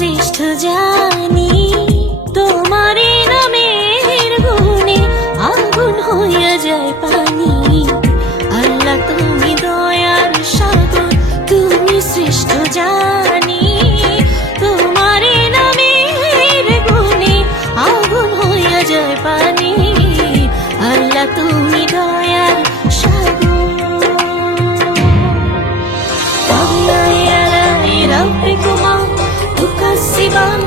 শ্রেষ্ঠ জানি, তোমারই নামের গুণে আগুন হইয়া যায় পানি। আল্লাহ তুমি দয়ার সাগর, তুমি শ্রেষ্ঠ জানি, তোমারই নামের গুণে আগুন হইয়া যায় পানি। আল্লাহ তুমি দয়ার সাগর। ربكما تكذبان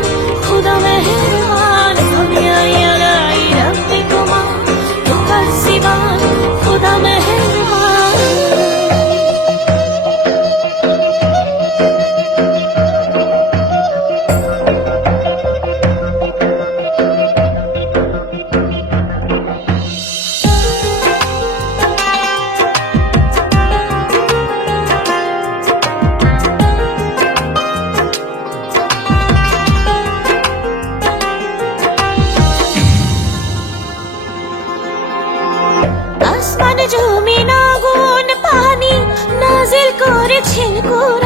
خدا مهربان فبأي ربكما تكذبان خدا مهربان আসমান জমিন আগুন পানি নাজিল করেছেন কোরআন।